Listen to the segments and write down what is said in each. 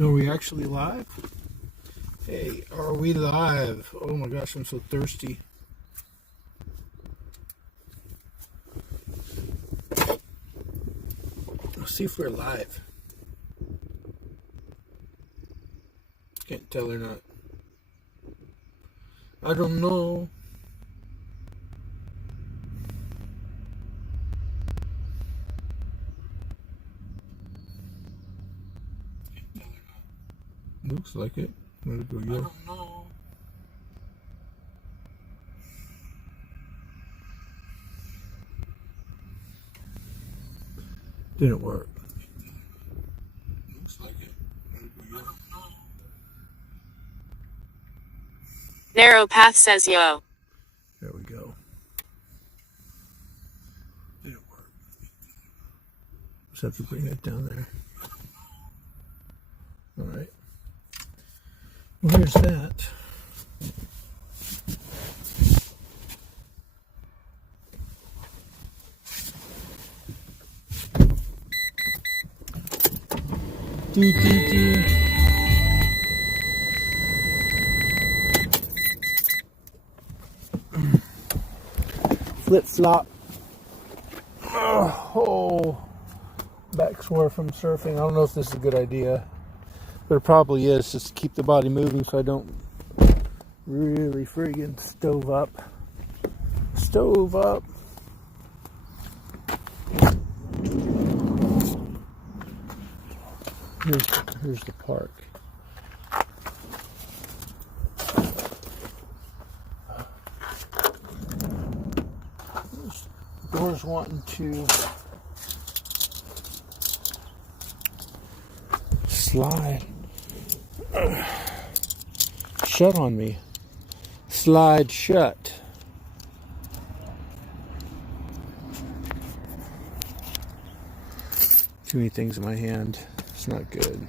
Are we actually live? Hey, are we live? Oh my gosh, I'm so thirsty. Let's see if we're live. Can't tell or not. I don't know. Looks like it. Let it go, yeah. I don't know. Didn't work. Looks like it. Let it go, yeah. I don't know. Narrow path says yo. There we go. Didn't work. Just have to bring it down there. Alright. Well, here's that. Flip flop. Oh, back sore from surfing. I don't know if this is a good idea, but it probably is, just to keep the body moving so I don't really friggin' stove up. Stove up. Here's the park. Door's wanting to slide shut on me. Slide shut. Too many things in my hand. It's not good.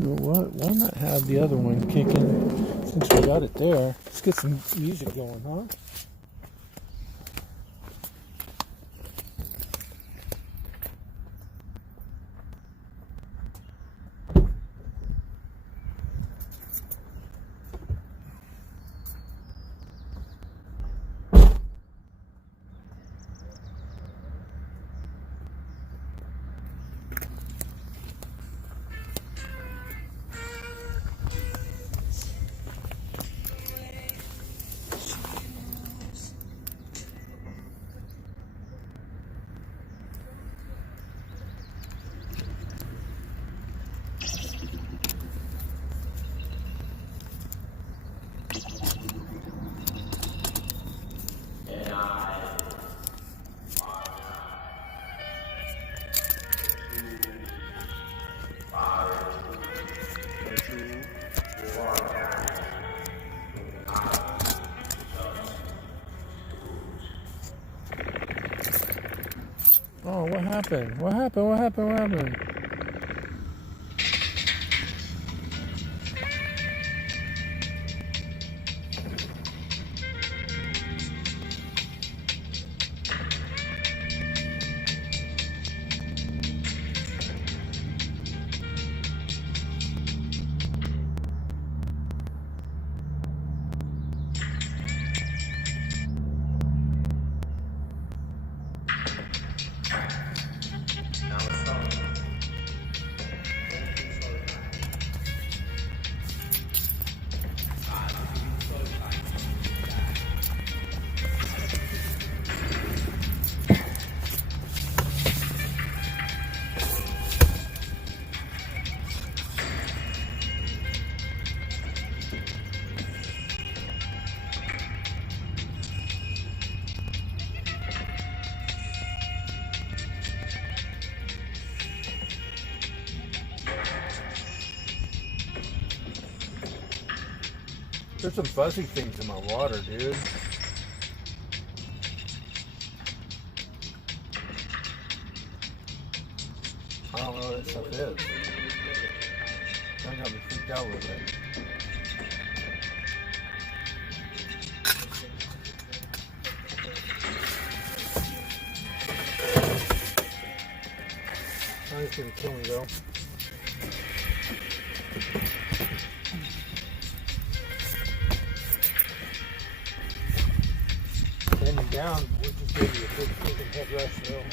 You know what? Why not have the other one kicking since we got it there? Let's get some music going, huh? Oh, what happened? What happened? What happened? What happened? There's some fuzzy things in my water, dude. I don't know what that stuff is. That got me freaked out a little bit. I think it's gonna kill me though. Bending down would just give you a big freaking head rush though.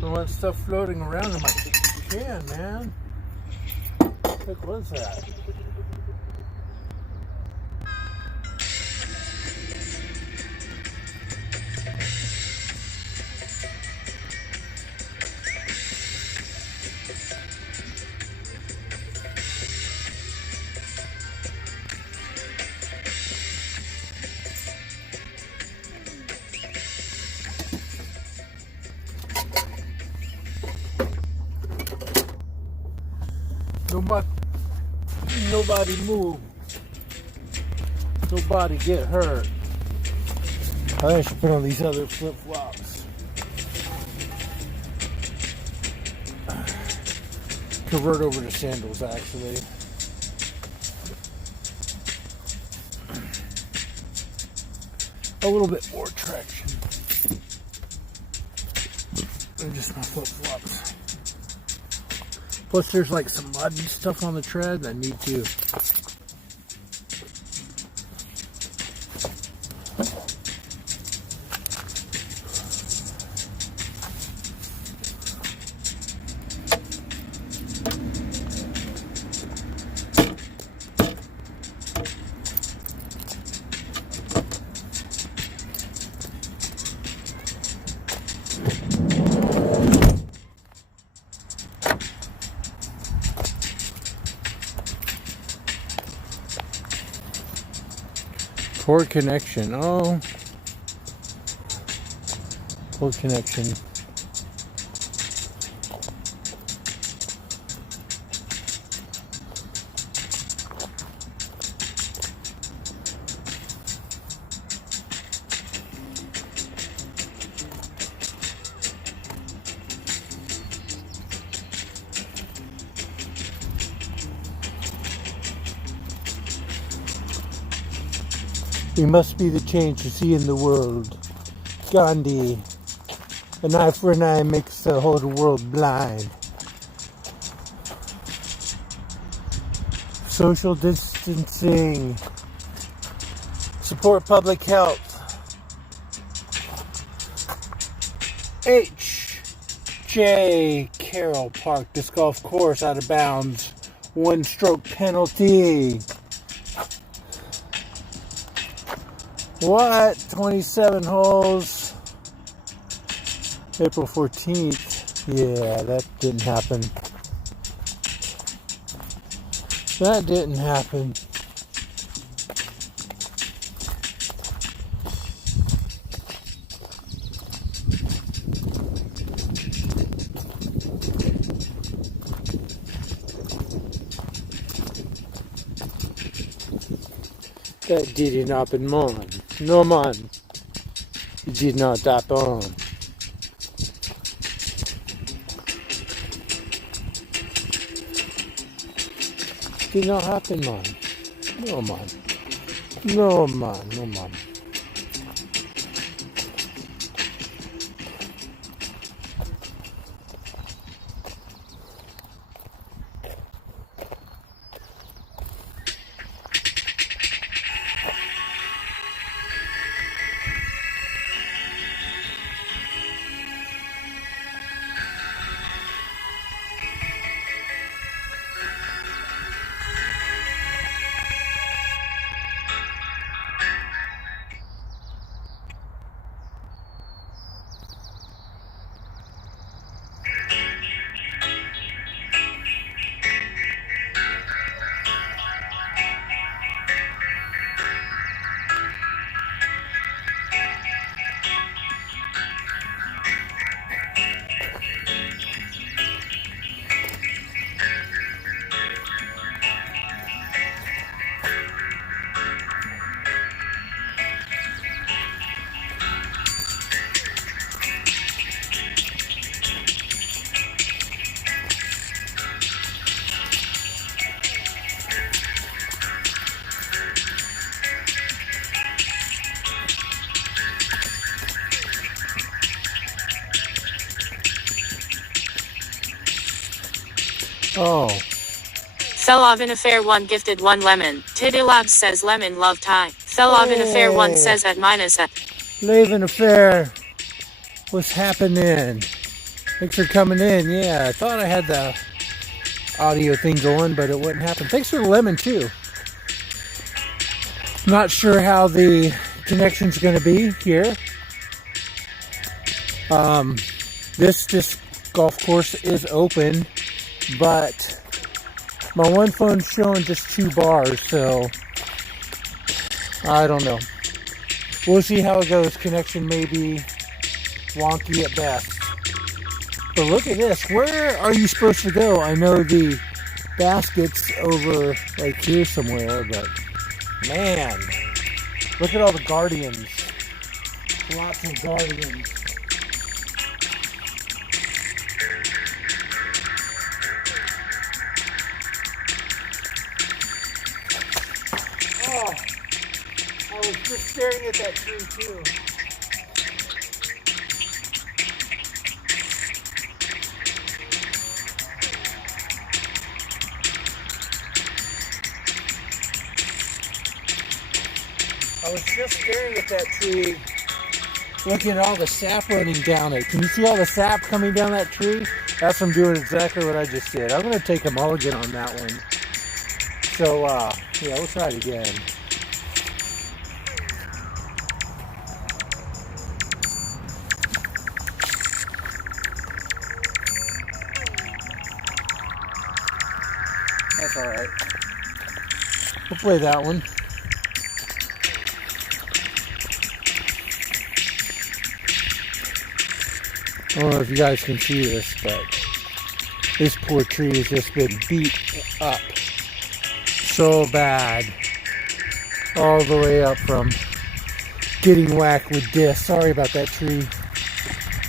I want stuff floating around in my can, man. What the heck was that? Nobody move. Nobody get hurt. I think I should put on these other flip-flops. Convert over to sandals, actually. A little bit more traction than just my flip-flops. Plus, there's like some mud and stuff on the tread that I need to. Poor connection. Oh. Poor connection. We must be the change to see in the world. Gandhi. An eye for an eye makes the whole world blind. Social distancing. Support public health. H.J. Carroll Park Disc Golf Course out of bounds. 1-stroke penalty. What? 27 holes. April 14th. Yeah, that didn't happen. That didn't happen. That did not happen, man. No, man. It did not happen. Did not happen, man. No, man. No, man. No, man. Oh. Fell off in affair 1 gifted 1 lemon. Titty Labs says lemon love tie. Fell off in affair 1 says at minus at. Leaving affair. What's happening? Thanks for coming in. Yeah, I thought I had the audio thing going, but it wouldn't happen. Thanks for the lemon too. Not sure how the connection's going to be here. This golf course is open, but my one phone's showing just 2 bars, so I don't know. We'll see how it goes. Connection may be wonky at best. But look at this. Where are you supposed to go? I know the basket's over like here somewhere, but man, look at all the guardians. Lots of guardians. Oh, I was just staring at that tree too. I was just staring at that tree, looking at all the sap running down it. Can you see all the sap coming down that tree? That's from doing exactly what I just did. I'm going to take a mulligan on that one. So, yeah, we'll try it again. That's all right. We'll play that one. I don't know if you guys can see this, but this poor tree has just been beat up so bad. All the way up from getting whacked with disc. Sorry about that tree.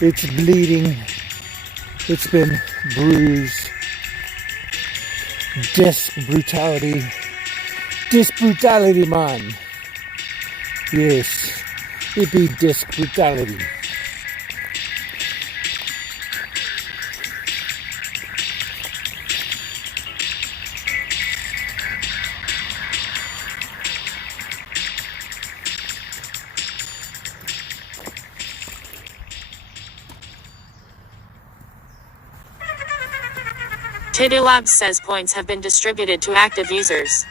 It's bleeding. It's been bruised. Disc brutality. Disc brutality, man. Yes. It be disc brutality. Titty Labs says points have been distributed to active users.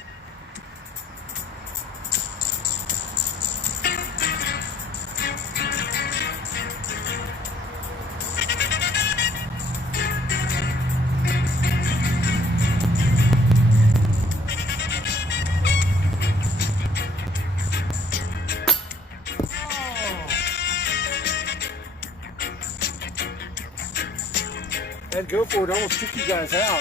I'd go for it, almost took you guys out.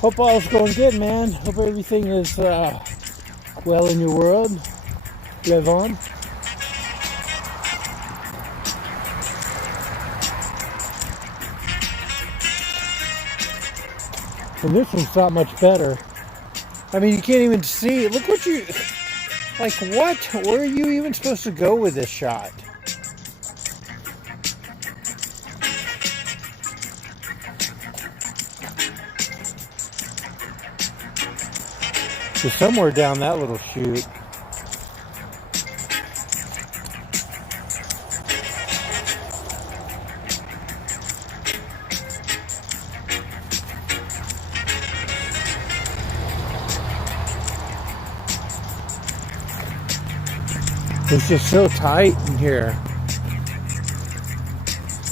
Hope all's going good, man. Hope everything is well in your world. Live on. And this one's not much better. I mean, you can't even see. Look what you... Like, what? Where are you even supposed to go with this shot? So somewhere down that little chute. It's just so tight in here.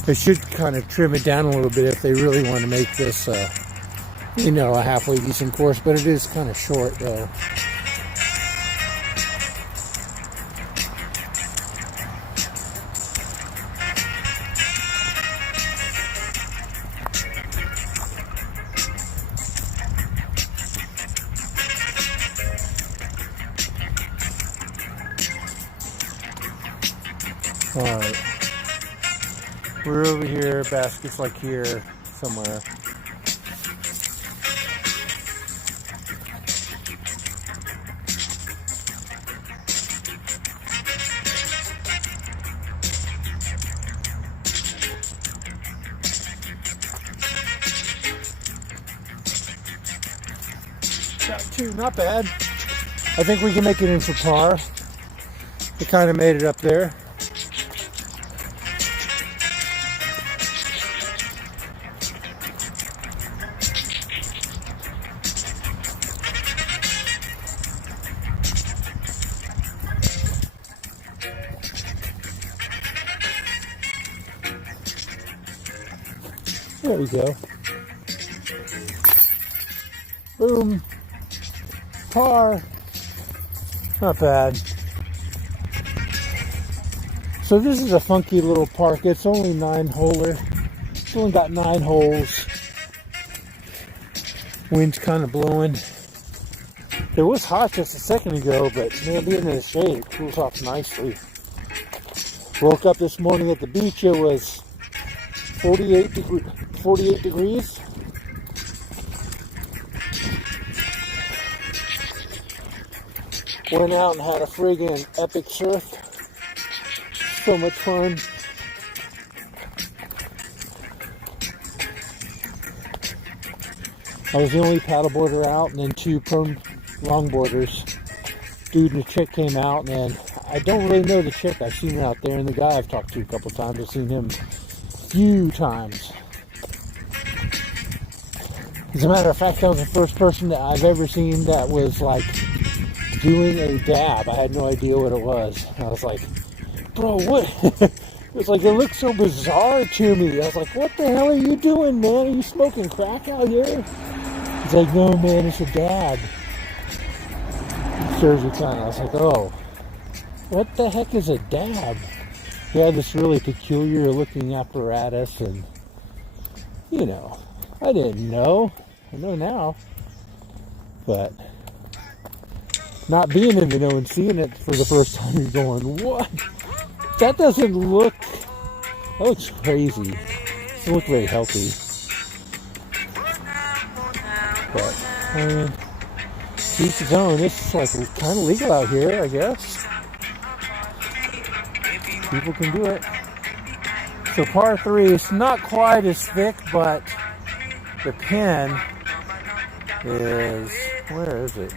They should kind of trim it down a little bit if they really want to make this, you know, a halfway decent course. But it is kind of short, though. All right. We're over here, baskets like here somewhere. Got two, not bad. I think we can make it in for par. We kind of made it up there. There we go. Boom. Par. Not bad. So this is a funky little park. It's only 9-holer. It's only got 9 holes. Wind's kind of blowing. It was hot just a second ago, but man, being in the shade, it cools off nicely. Woke up this morning at the beach. It was 48 degrees. Went out and had a friggin' epic surf. So much fun. I was the only paddleboarder out, and then 2 prone longboarders. Dude and a chick came out, and I don't really know the chick. I've seen her out there, and the guy I've talked to a couple times. I've seen him a few times. As a matter of fact, that was the first person that I've ever seen that was like doing a dab. I had no idea what it was. I was like, bro, what? It was like, it looked so bizarre to me. I was like, what the hell are you doing, man? Are you smoking crack out here? He's like, no, man, it's a dab. Serves you kind of. I was like, oh, what the heck is a dab? He had this really peculiar looking apparatus, and, you know, I didn't know. I know now. But not being in the know and seeing it for the first time, you're going, what? That doesn't look, that looks crazy. It doesn't look very healthy. But, I mean, each his own. It's like kind of legal out here, I guess. People can do it. So par 3, it's not quite as thick, but the pin is, where is it?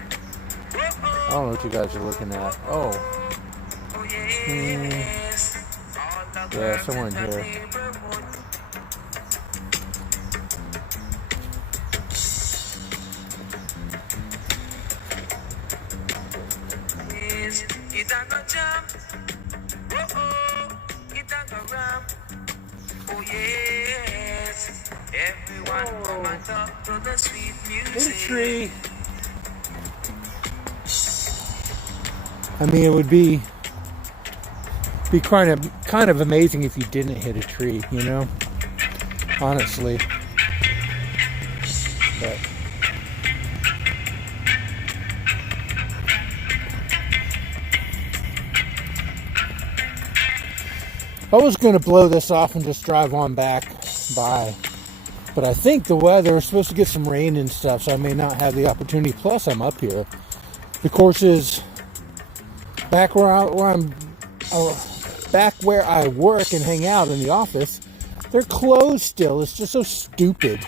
I don't know what you guys are looking at. Oh. Yeah, somewhere in here. Hit a tree. I mean, it would be kind of amazing if you didn't hit a tree, you know? Honestly. But I was going to blow this off and just drive on back by. But I think the weather, we're supposed to get some rain and stuff, so I may not have the opportunity. Plus, I'm up here. The course is back where I work and hang out in the office. They're closed still. It's just so stupid.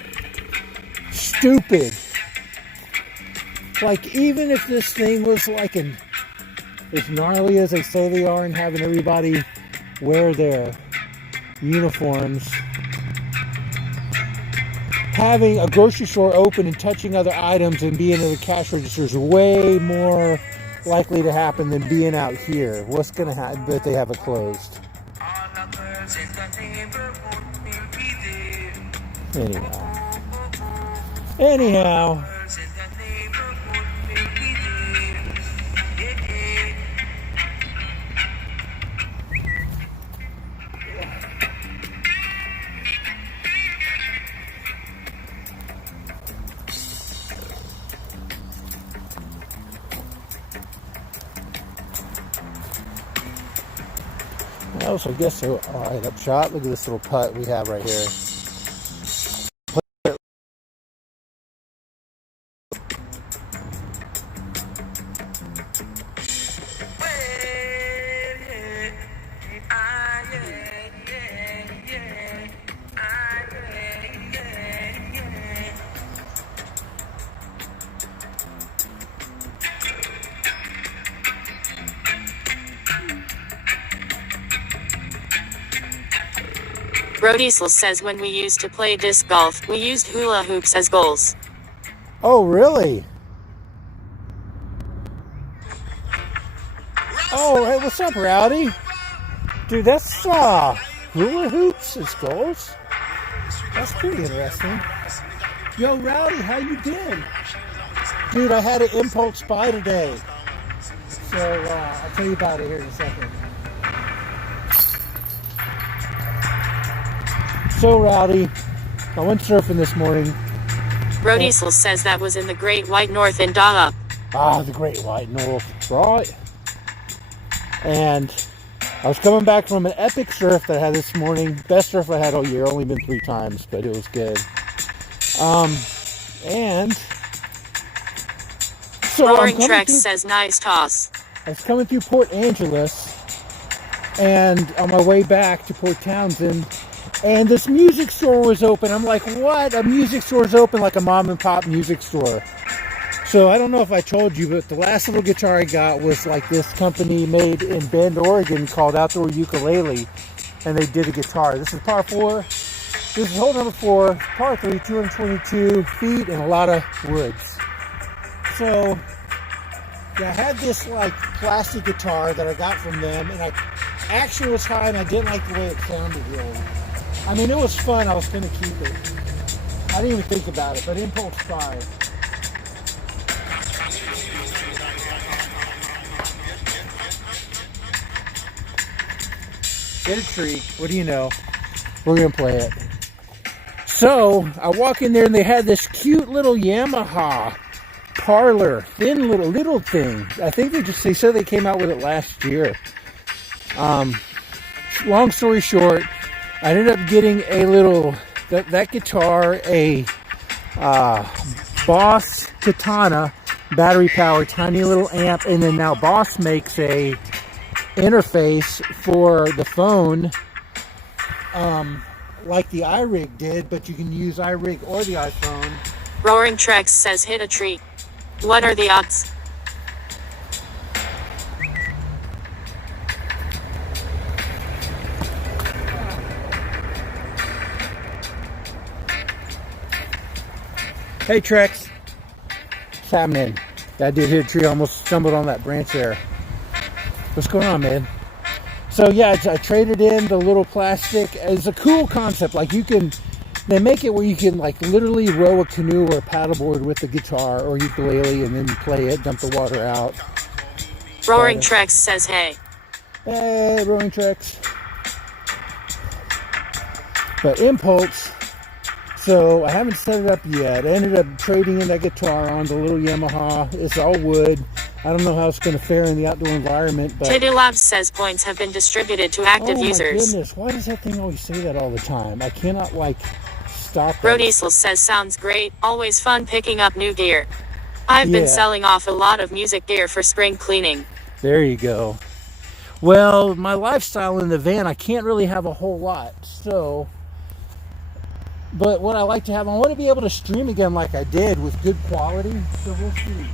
Stupid. Like, even if this thing was like as gnarly as they say they are, and having everybody wear their uniforms, having a grocery store open and touching other items and being in the cash register is way more likely to happen than being out here. What's going to happen? But they have it closed. Anyhow. know, so I guess so. All right, upshot. Look at this little putt we have right here. Rodiesel says when we used to play disc golf, we used hula hoops as goals. Oh, really? Oh, hey, what's up, Rowdy? Dude, that's hula hoops as goals? That's pretty interesting. Yo, Rowdy, how you been? Dude, I had an impulse buy today. So, I'll tell you about it here in a second. So, Rowdy, I went surfing this morning. Rodiesel says that was in the Great White North in Dahup. Ah, the Great White North, right? And I was coming back from an epic surf that I had this morning. Best surf I had all year. Only been 3 times, but it was good. And so Roaring Trex says nice toss. I was coming through Port Angeles, and on my way back to Port Townsend, and this music store was open. I'm like, what? A music store is open, like a mom and pop music store. So I don't know if I told you, but the last little guitar I got was like this company made in Bend, Oregon called Outdoor Ukulele, and they did a guitar. This is par 4. This is hole number 4, par 3, 222 feet, and a lot of woods. So yeah, I had this like plastic guitar that I got from them, and actual time I didn't like the way it sounded really. I mean, it was fun. I was going to keep it. I didn't even think about it, but impulse buy. Get a treat. What do you know? We're going to play it. So, I walk in there and they had this cute little Yamaha Parlor. Thin little thing. I think they said they came out with it last year. Long story short, I ended up getting a little, that guitar, a Boss Katana battery powered tiny little amp, and then now Boss makes a interface for the phone like the iRig did, but you can use iRig or the iPhone. Roaring Trex says hit a treat. What are the odds? Hey Trex, what's happening? That dude hit a tree, almost stumbled on that branch there. What's going on, man? So yeah, I traded in the little plastic. It's a cool concept. Like they make it where you can like literally row a canoe or a paddleboard with the guitar or ukulele, and then you play it, dump the water out. Roaring Trex says hey. Hey, Roaring Trex. But impulse. So I haven't set it up yet. I ended up trading in that guitar on the little Yamaha. It's all wood. I don't know how it's going to fare in the outdoor environment. But Titty Labs says points have been distributed to active users. Oh my goodness, why does that thing always say that all the time? I cannot stop it. Rodiesel says sounds great. Always fun picking up new gear. I've been selling off a lot of music gear for spring cleaning. There you go. Well, my lifestyle in the van, I can't really have a whole lot. But what I like to have, I want to be able to stream again like I did with good quality. So we'll see.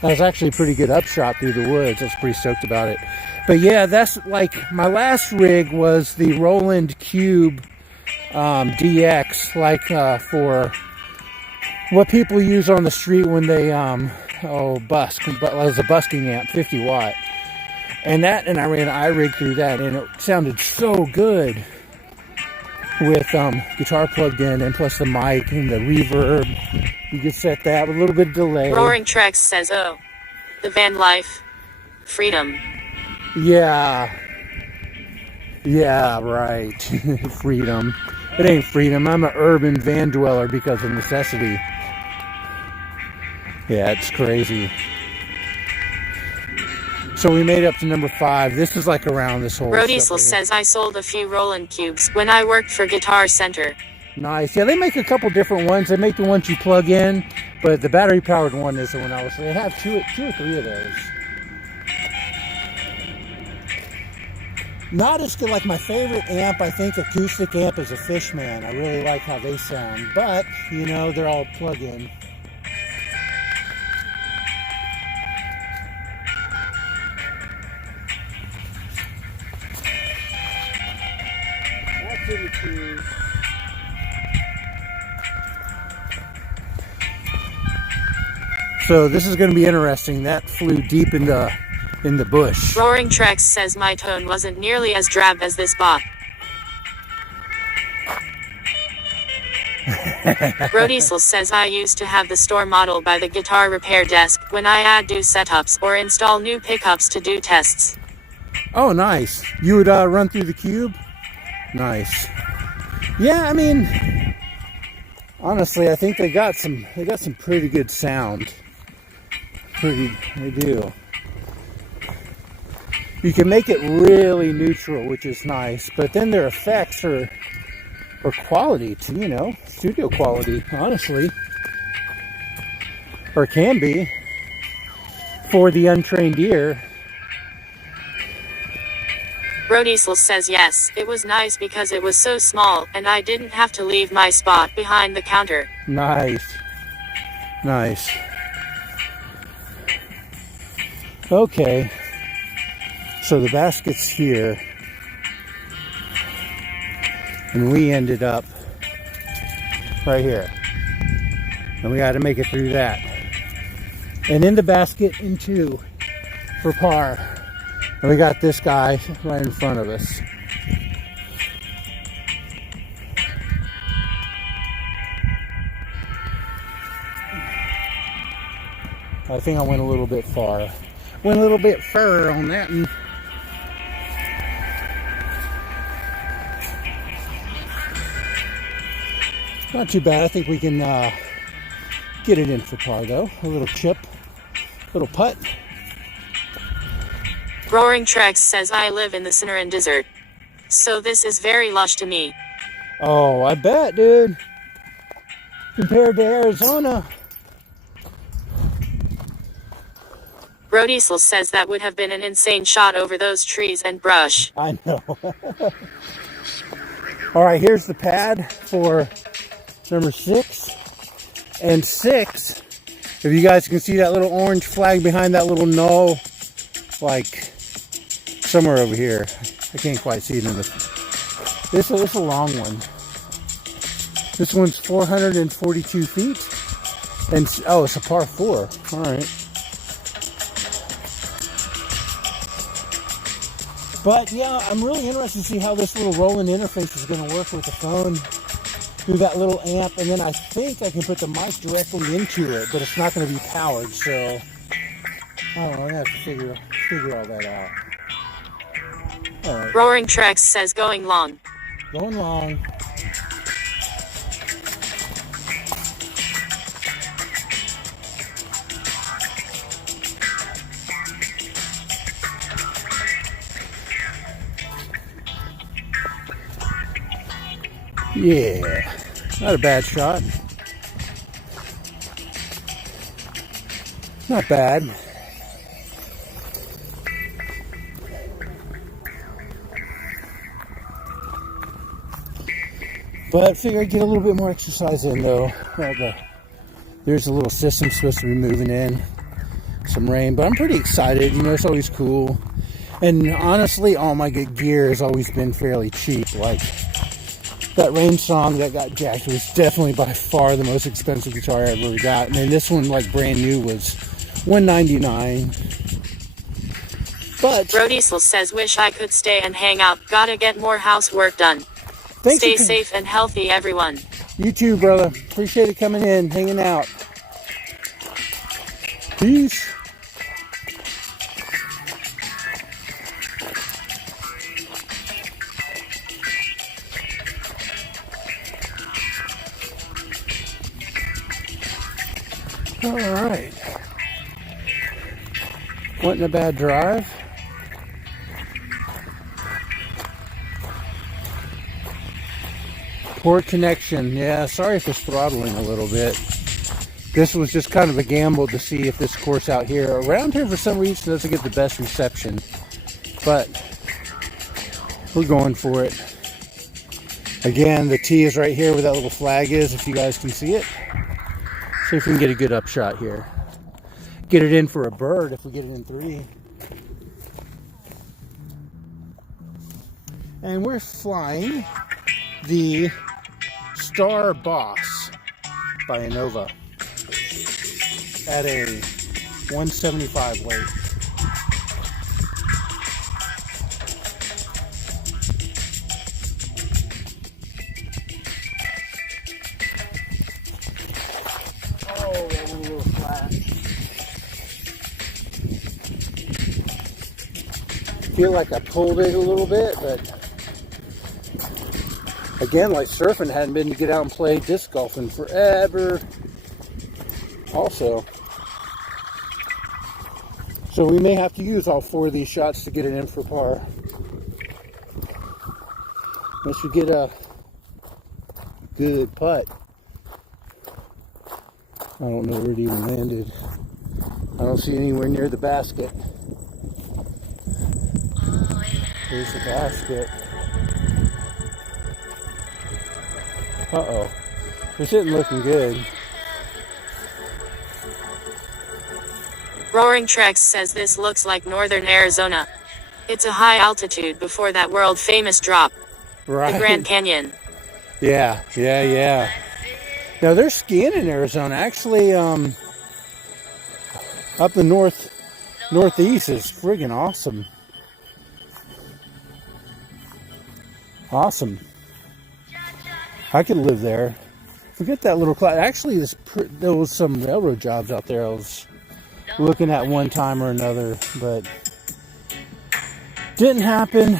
That was actually a pretty good upshot through the woods. I was pretty stoked about it. But yeah, that's like my last rig was the Roland Cube DX, like for what people use on the street when they busk. But it was a busking amp, 50 watt. And I ran iRig through that, and it sounded so good with guitar plugged in, and plus the mic and the reverb. You could set that with a little bit of delay. Roaring Trex says, oh, the van life, freedom. Yeah, right. Freedom. It ain't freedom. I'm an urban van dweller because of necessity. Yeah, it's crazy. So we made up to number 5. This is like around this whole Rodiesel says I sold a few Roland cubes when I worked for Guitar Center. Nice. Yeah, they make a couple different ones. They make the ones you plug in, but the battery powered one is the one I was. They have two or three of those. Not as good. Like my favorite amp, I think acoustic amp is a Fishman. I really like how they sound, but you know they're all plug-in. That's in the tree. So this is going to be interesting. That flew deep in the bush. Roaring Trex says my tone wasn't nearly as drab as this bot. Rodiesel says I used to have the store model by the guitar repair desk when I had do setups or install new pickups to do tests. Oh, nice. You would run through the cube? Nice. Yeah, I mean, honestly, I think they got some pretty good sound. They do. You can make it really neutral, which is nice, but then their effects are quality to, you know, studio quality, honestly. Or can be for the untrained ear. Rodiesel says yes, it was nice because it was so small and I didn't have to leave my spot behind the counter. Nice. Nice. Okay. So the basket's here. And we ended up right here. And we got to make it through that. And in the basket in 2 for par. And we got this guy right in front of us. I think I went a little bit far. Went a little bit further on that one. Not too bad. I think we can get it in for par though. A little chip, little putt. Roaring Trex says I live in the Sonoran Desert. So this is very lush to me. Oh, I bet, dude. Compared to Arizona. Rodiesel says that would have been an insane shot over those trees and brush. I know. All right, here's the pad for number 6. And 6, if you guys can see that little orange flag behind that little knoll, like somewhere over here. I can't quite see it in this is a long one. This one's 442 feet. And oh, it's a par 4. All right. But yeah, I'm really interested to see how this little Roland interface is going to work with the phone through that little amp. And then I think I can put the mic directly into it, but it's not going to be powered. So I don't know. I'm going to have to figure all that out. All right. Roaring Trex says going long. Going long. Yeah, not a bad shot. Not bad. But I figure I'd get a little bit more exercise in though. Well, there's a little system supposed to be moving in. Some rain, but I'm pretty excited. You know, it's always cool. And honestly, all my good gear has always been fairly cheap. Like that Rain Song that got jacked was definitely by far the most expensive guitar I ever got. And then this one, like brand new, was $199. But Rodiesel says wish I could stay and hang out. Gotta get more housework done. thanks Stay for safe and healthy, everyone. You too, brother. Appreciate it coming in, hanging out. Peace. All right. Wasn't a bad drive. Poor connection. Yeah, sorry if it's throttling a little bit. This was just kind of a gamble to see if this course out here, around here for some reason, doesn't get the best reception. But we're going for it. Again, the tee is right here where that little flag is, if you guys can see it. See if we can get a good upshot here. Get it in for a bird if we get it in 3. And we're flying the Star Boss by Innova at a 175 weight. Oh, that went a little flat. Feel like I pulled it a little bit, but again, like surfing, hadn't been to get out and play disc golf in forever. Also, so we may have to use all 4 of these shots to get it in for par. Unless we get a good putt. I don't know where it even landed. I don't see anywhere near the basket. There's the basket. Uh-oh. This isn't looking good. Roaring Trex says this looks like northern Arizona. It's a high altitude before that world famous drop. Right. The Grand Canyon. Yeah. Now they're skiing in Arizona. Actually, up the northeast is friggin' awesome. Awesome. I could live there. Forget that little cloud. Actually, there was some railroad jobs out there I was looking at one time or another, but didn't happen.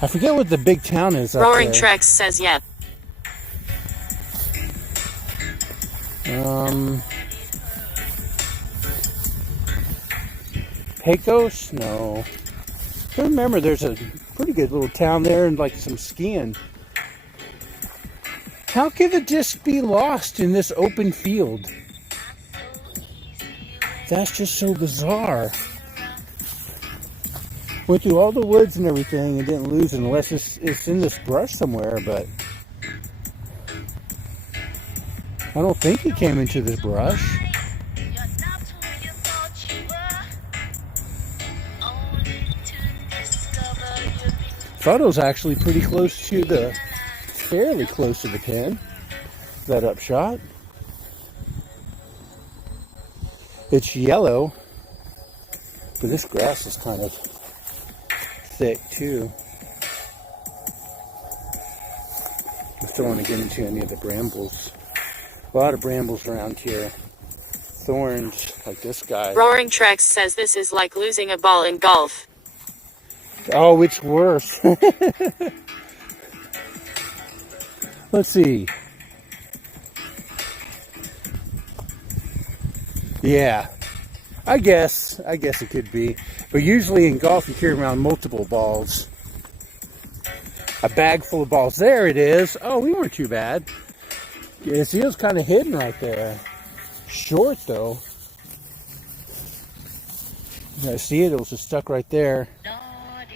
I forget what the big town is up Roaring there. Trex says yep. Pecos? No. I remember there's a pretty good little town there and like some skiing. How could it just be lost in this open field? That's just so bizarre. Went through all the woods and everything and didn't lose it unless it's in this brush somewhere, but I don't think he came into this brush. Thought it was actually pretty close to fairly close to the pin, that upshot. It's yellow, but this grass is kind of thick too. Just don't want to get into any of the brambles. A lot of brambles around here. Thorns, like this guy. Roaring Trex says this is like losing a ball in golf. Oh, it's worse. Let's see. Yeah, I guess it could be. But usually in golf you carry around multiple balls. A bag full of balls. There it is. Oh, we weren't too bad. Yeah, see, it was kind of hidden right there. Short though. You guys see it? It was just stuck right there.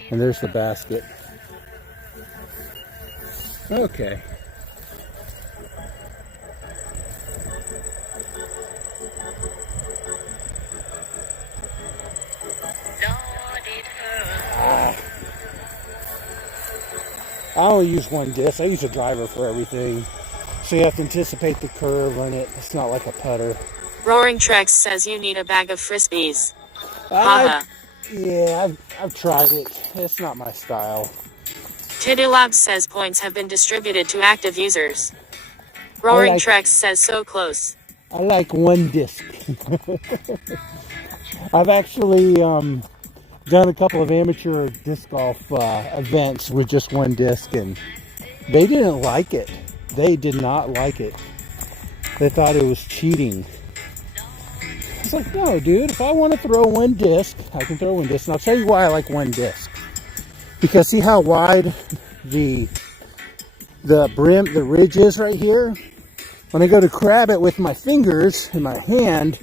And there's the basket. Okay. I only use one disc. I use a driver for everything. So you have to anticipate the curve on it. It's not like a putter. Roaring Trex says you need a bag of frisbees. Haha. Yeah, I've tried it. It's not my style. Tidilab says points have been distributed to active users. Roaring Trex says so close. I like one disc. I've actually done a couple of amateur disc golf events with just one disc, and they didn't like it. They did not like it. They thought it was cheating. It's like, no, dude, if I want to throw one disc, I can throw one disc. And I'll tell you why I like one disc. Because see how wide the brim, the ridge is right here? When I go to grab it with my fingers in my hand,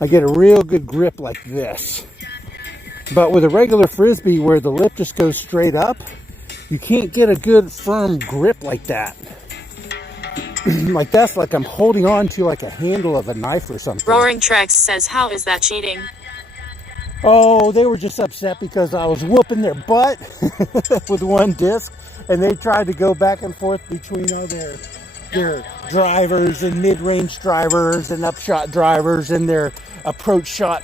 I get a real good grip like this. But with a regular Frisbee where the lip just goes straight up, you can't get a good firm grip like that. Like that's like I'm holding on to like a handle of a knife or something. Roaring Trex says, how is that cheating? Oh, they were just upset because I was whooping their butt with one disc, and they tried to go back and forth between all their drivers and mid-range drivers and upshot drivers and their approach shot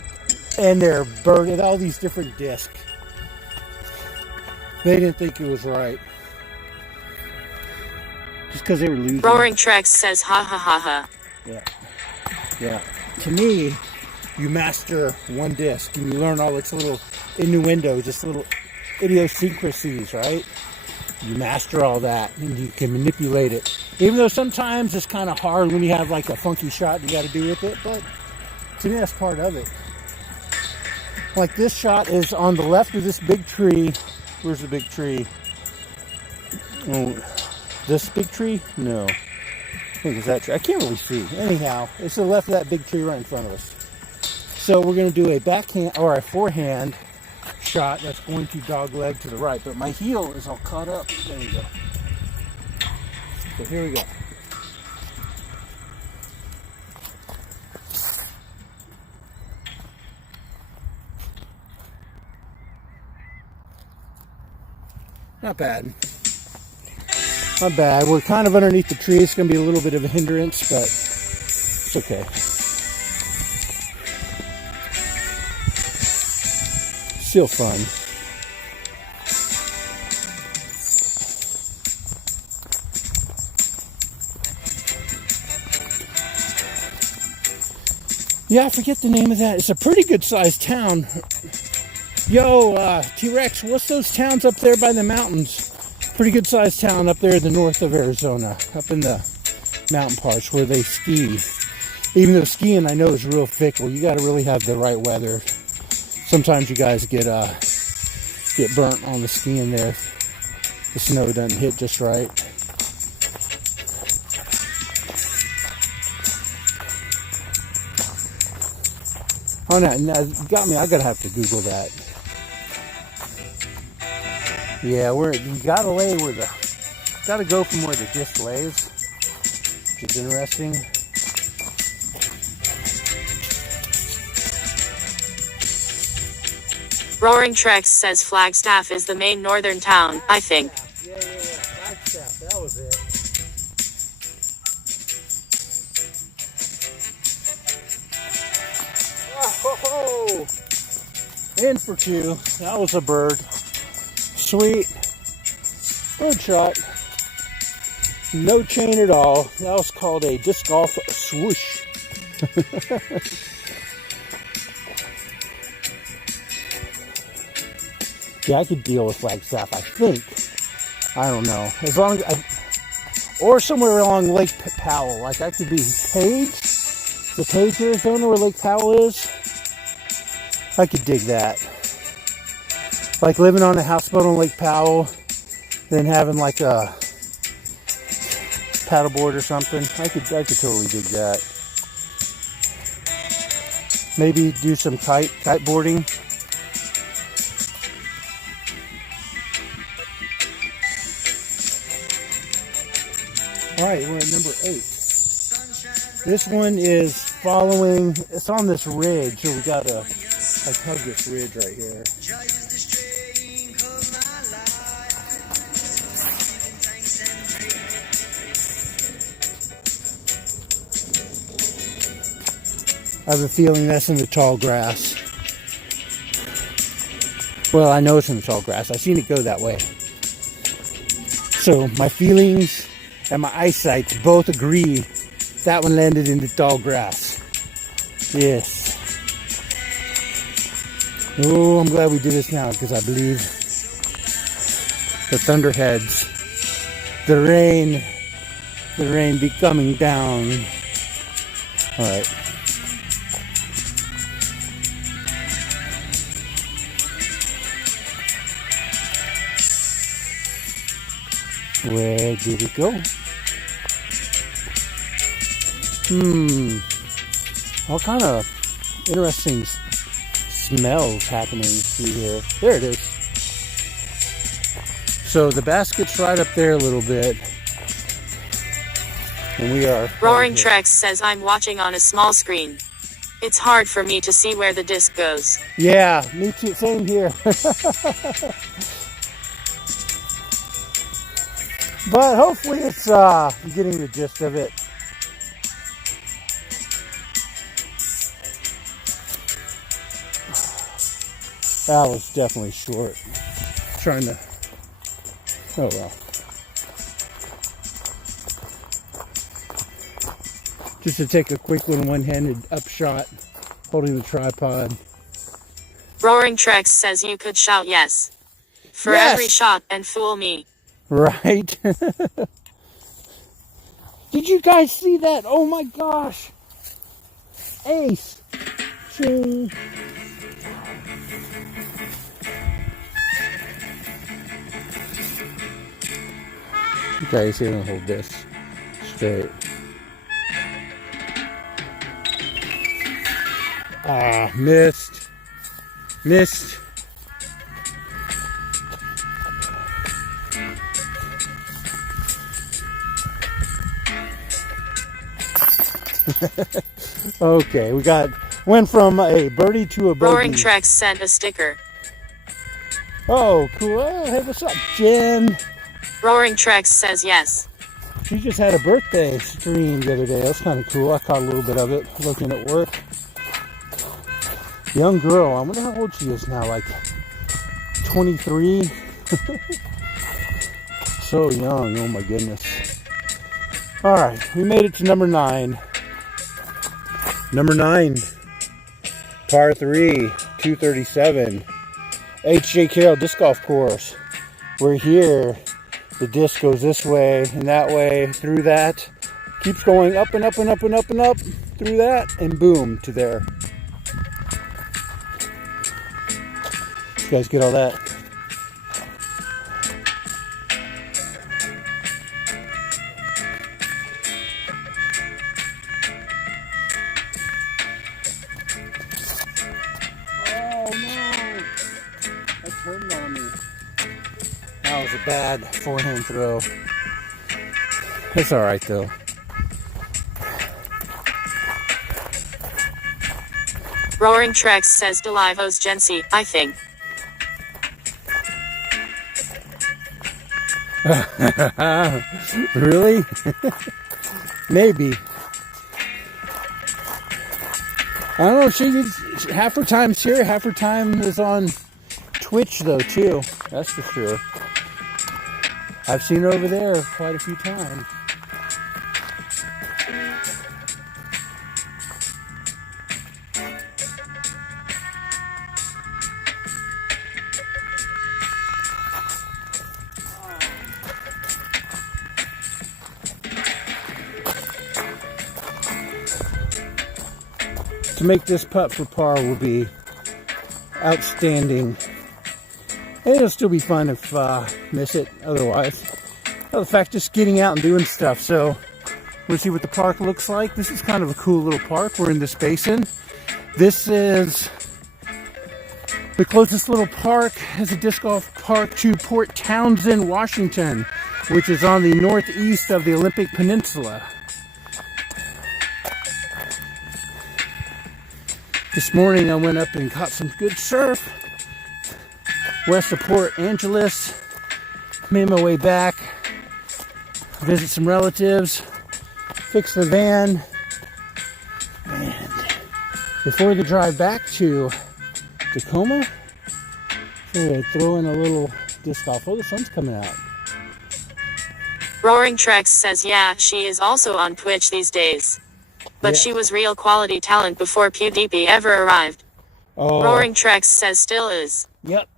and their bird and all these different discs. They didn't think it was right. Just because they were losing. Roaring Trex says, ha ha ha ha. Yeah. Yeah. To me, you master one disc and you learn all its little innuendos, just little idiosyncrasies, right? You master all that and you can manipulate it. Even though sometimes it's kind of hard when you have like a funky shot you got to do with it, but to me that's part of it. Like this shot is on the left of this big tree. Where's the big tree? Oh, this big tree? No. I think it's that tree. I can't really see. Anyhow, it's the left of that big tree right in front of us. So we're going to do a backhand or a forehand shot that's going to dog leg to the right. But my heel is all caught up. There we go. So here we go. Not bad. Not bad. We're kind of underneath the tree. It's going to be a little bit of a hindrance, but it's okay. Still fun. Yeah, I forget the name of that. It's a pretty good sized town. Yo, T-Rex, what's those towns up there by the mountains? Pretty good sized town up there in the north of Arizona, up in the mountain parts where they ski. Even though skiing I know is real fickle, you got to really have the right weather. Sometimes you guys get burnt on the skiing there. The snow doesn't hit just right. Oh no, you got me. I gotta have to Google that. Yeah, you gotta lay where gotta go from where the disc lays, which is interesting. Roaring Trex says Flagstaff is the main northern town, I think. Yeah. Flagstaff, that was it. Oh, in for two. That was a bird. Sweet. Bird shot. No chain at all. That was called a disc golf swoosh. Yeah, I could deal with Flagstaff, I think. I don't know. As long as or somewhere along Lake Powell. Like I could be Page, the Page, Arizona, where Lake Powell is. I could dig that. Like living on a houseboat on Lake Powell, then having like a paddleboard or something. I could totally dig that. Maybe do some kiteboarding. All right, we're at number 8. This one is following, it's on this ridge, so we gotta like hug this ridge right here. I have a feeling that's in the tall grass. Well, I know it's in the tall grass. I've seen it go that way. So my feelings and my eyesight both agree that one landed in the tall grass. Yes. Oh, I'm glad we did this now because I believe the thunderheads, the rain be coming down. All right. Where did it go? All kind of interesting smells happening through here. There it is. So the basket's right up there a little bit. And we are... Roaring Trex says I'm watching on a small screen. It's hard for me to see where the disc goes. Yeah, me too. Same here. But hopefully it's getting the gist of it. That was definitely short. Trying to... Oh well. Just to take a quick little one-handed upshot, holding the tripod. Roaring Trex says you could shout yes. For Yes! every shot and fool me. Right? Did you guys see that? Oh my gosh! Ace! Ching! Okay, he's gonna hold this straight. Ah, missed. Missed. Okay, went from a birdie to a bogey. Roaring Trex sent a sticker. Oh, cool. Oh, hey, what's up, Jen? Roaring Trex says yes. She just had a birthday stream the other day. That's kind of cool. I caught a little bit of it looking at work. Young girl. I wonder how old she is now. Like 23? So young. Oh my goodness. All right. We made it to number 9. Number 9. Par 3. 237. H.J. Carroll Disc Golf Course. We're here. The disc goes this way and that way through that. Keeps going up and up and up and up and up through that and boom to there. You guys get all that? Oh no! That's hurting on me. That was a bad forehand throw. It's alright though. Roaring Trex says Delivos Gency, I think. Really? Maybe. I don't know. She half her time's here, half her time is on Twitch though too. That's for sure. I've seen her over there quite a few times. To make this putt for par will be outstanding. And it'll still be fun if miss it otherwise. Well, the fact just getting out and doing stuff. So we'll see what the park looks like. This is kind of a cool little park. We're in this basin. This is the closest little park is a disc golf park to Port Townsend, Washington, which is on the northeast of the Olympic Peninsula. This morning I went up and caught some good surf west of Port Angeles. Made my way back, visit some relatives, fix the van, and before the drive back to Tacoma, I'm throw in a little disc golf. Oh, the sun's coming out. Roaring Trex says yeah, she is also on Twitch these days. But she was real quality talent before PewDiePie ever arrived. Oh. Roaring Trex says still is. Yep.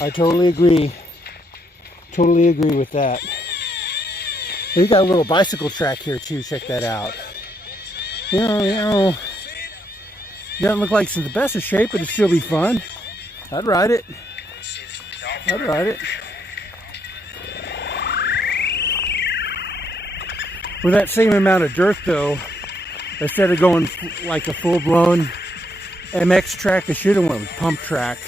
I totally agree. Totally agree with that. You got a little bicycle track here too. Check that out. Doesn't look like it's in the best of shape, but it'd still be fun. I'd ride it. I'd ride it. With that same amount of dirt though, instead of going like a full-blown MX track, they should have went with pump track.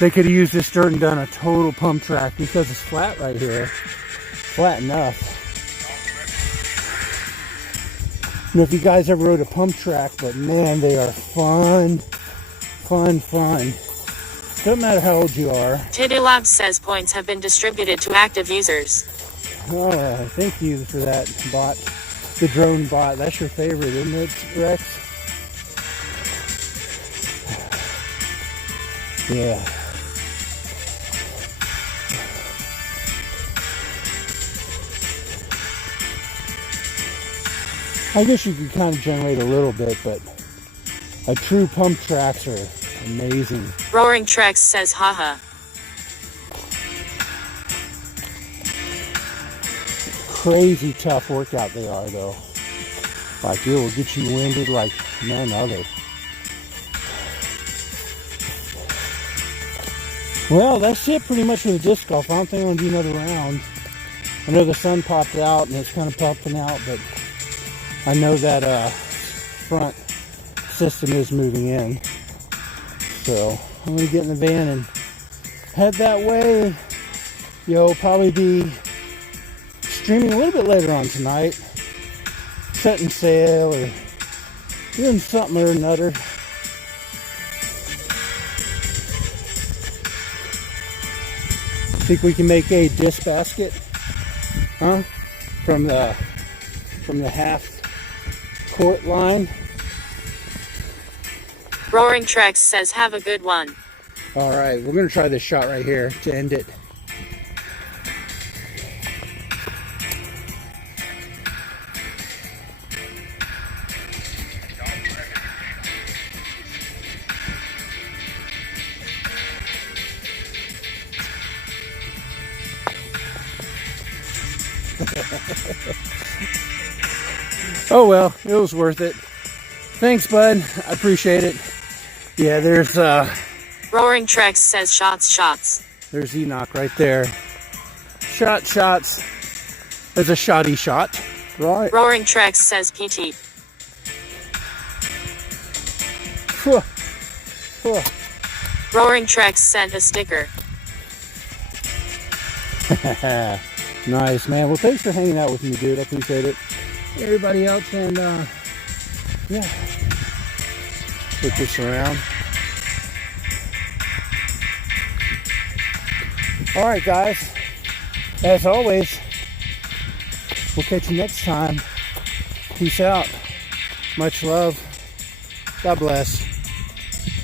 They could have used this dirt and done a total pump track because it's flat right here. Flat enough. And if you guys ever rode a pump track, but man, they are fun. Fun. Doesn't matter how old you are. Titty Labs says points have been distributed to active users. Oh, thank you for that bot. The drone bot. That's your favorite, isn't it, Rex? Yeah. I guess you could kind of generate a little bit, but a true pump tracks are amazing. Roaring Trex says haha. Crazy tough workout they are though. Like it will get you winded like none other. Well, that's it pretty much for the disc golf. I don't think I'm gonna do another round. I know the sun popped out and it's kind of popping out, but I know that front system is moving in. So I'm gonna get in the van and head that way. You'll probably be streaming a little bit later on tonight, setting sail or doing something or another. Think we can make a disc basket, huh? From the half court line. Roaring Trex says have a good one. All right, we're gonna try this shot right here to end it. Oh well, it was worth it. Thanks, bud. I appreciate it. Yeah, there's Roaring Trex says shots. there's Enoch right there. Shots. There's a shotty shot. Right. Roaring Trex says PT. Roaring Trex sent a sticker. Nice, man. Well, thanks for hanging out with me, dude. I appreciate it. Everybody else, and yeah. Put this around. All right, guys. As always, we'll catch you next time. Peace out. Much love. God bless.